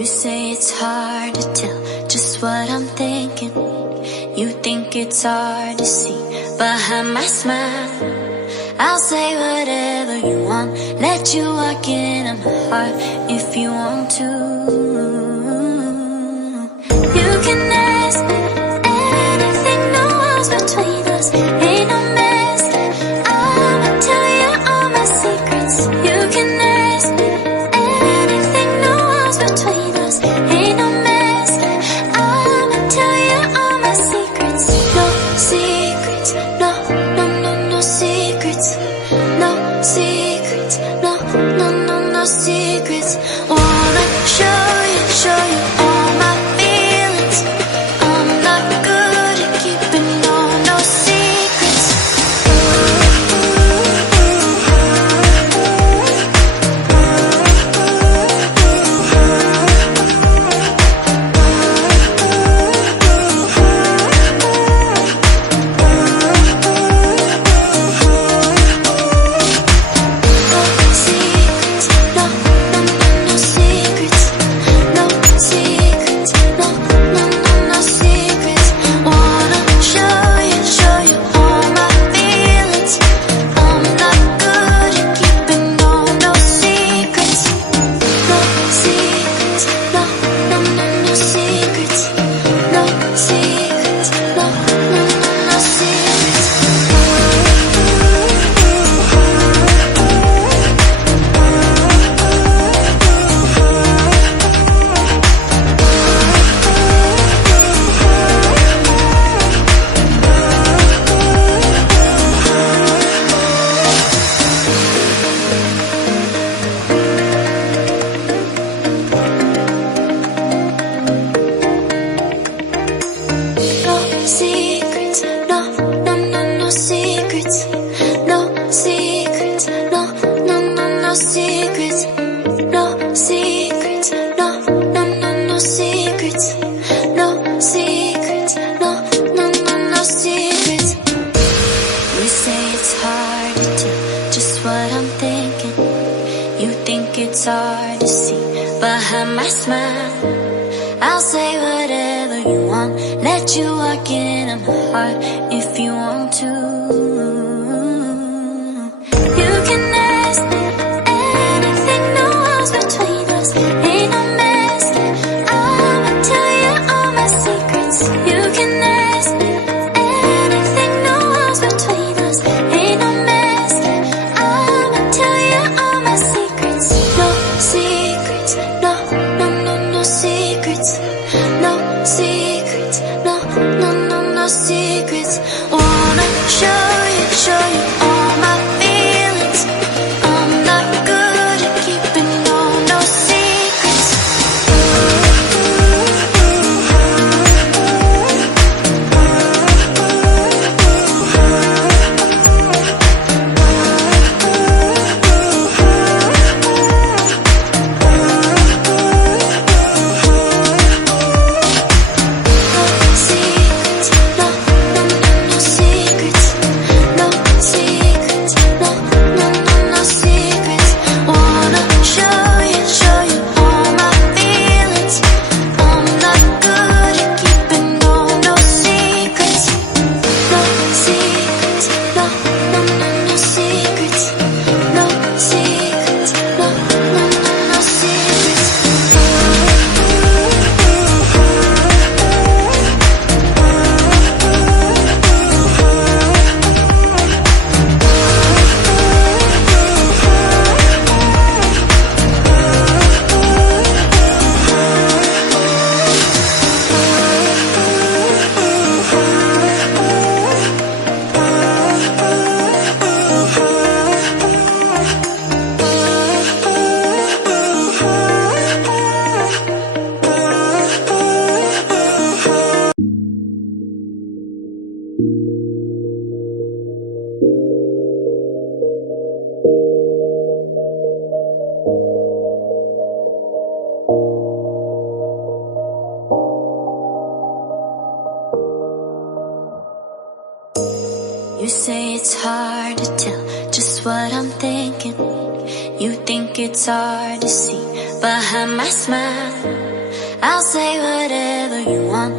You say it's hard to tell just what I'm thinking. You think it's hard to see behind my smile. I'll say whatever you want, let you walk into my heart if you want to. You can ask me anything, no walls between us, ain't no mess. I'ma tell you all my secrets. You can ask me anything, no walls between us, ain't no mess. I'ma tell you all my secrets. No secrets, no, no, no, no secrets. No secrets, no, no, no, no secrets. Wanna show you all my feelings. I'm not good at keeping no secrets. It's hard to see behind my smile. I'll say whatever you want, let you walk into my heart if you want to. You can ask me anything, no walls between us, ain't no mess. I'ma tell you all my secrets. You can ask me anything, no walls between us, ain't no mess. I'ma tell you all my secrets. No secrets, no, no, no, no secrets. No secrets, no, no, no, no secrets. Wanna show you all my feelings. I'm not good at keeping no secrets. You say it's hard to tell just what I'm thinking. You think it's hard to see behind my smile. I'll say whatever you want.